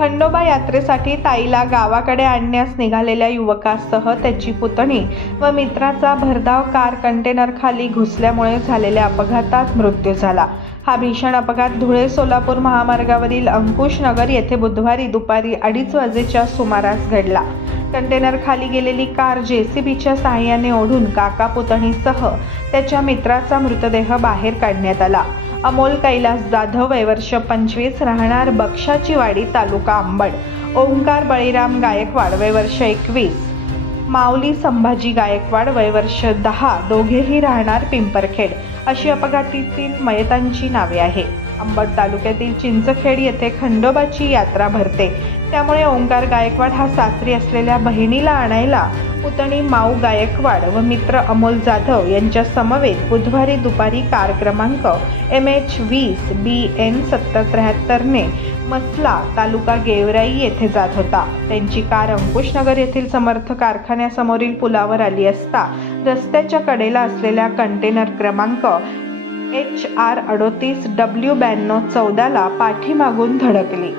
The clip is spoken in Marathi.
खंडोबा यात्रेसाठी ताईला गावाकडे आणण्यास निघालेल्या युवकासह त्याची पुतणी व मित्राचा भरधाव कार कंटेनर खाली घुसल्यामुळे झालेल्या अपघातात मृत्यू झाला. हा भीषण अपघात धुळे सोलापूर महामार्गावरील अंकुशनगर येथे बुधवारी दुपारी अडीच वाजेच्या सुमारास घडला. कंटेनर खाली गेलेली कार जेसीबीच्या सहाय्याने ओढून काका पुतणीसह त्याच्या मित्राचा मृतदेह बाहेर काढण्यात आला. अमोल कैलास जाधव वयवर्ष पंचवीस राहणार बक्षाची वाडी तालुका आंबड ओंकार बळीराम गायकवाड वयवर्ष एकवीस. माऊली संभाजी गायकवाड वयवर्ष दहा. दोघेही राहणार पिंपरखेड. अशी अपघातीतील मयतांची नावे आहे अंबड तालुक्यातील चिंचखेड येथे खंडोबाची यात्रा भरते. त्यामुळे ओंकार गायकवाड हा सासरी असलेल्या बहिणीला आणायला पुतणी माऊ गायकवाड व मित्र अमोल जाधव यांच्या समवेत बुधवारी दुपारी कार क्रमांक एम एच वीस बी एन सत्तर त्र्याहत्तरने मसला तालुका गेवराई येथे जात होता. त्यांची कार अंकुशनगर येथील समर्थ कारखान्यासमोरील पुलावर आली असता रस्त्याच्या कडेला असलेल्या कंटेनर क्रमांक एच आर अडोतीस डब्ल्यू ब्याण्णव चौदाला पाठीमागून धडकली.